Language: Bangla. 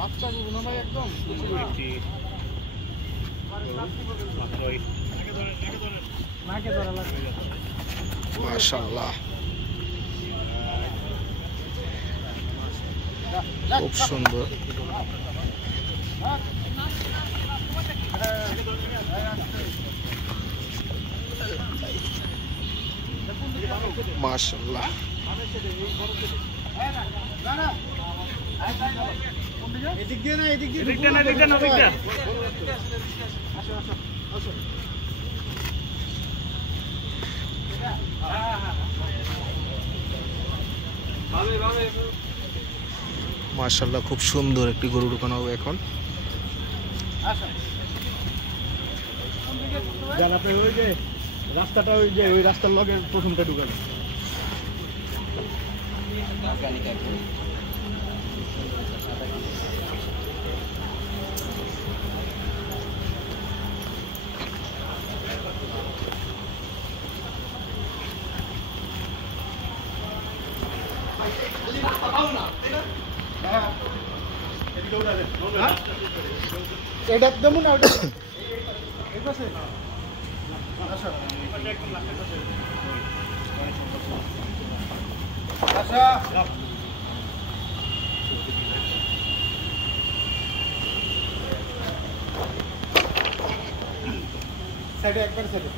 বাচ্চা গরু না ভাই একদম মাশাআল্লাহ খুব সুন্দর। মাশাআল্লাহ এদিক দিয়ে না এদিক দিয়ে আসো আসো আসো মাশাআল্লাহ খুব সুন্দর একটি গরু ঢুকানো হবে এখন। জান আপনি ওই যে রাস্তাটা ওই যে ওই রাস্তার লগে প্রথমটা ঢুকানো এটা দেবো না এই পাশে আচ্ছা আচ্ছা সাইডে একবার সাইডে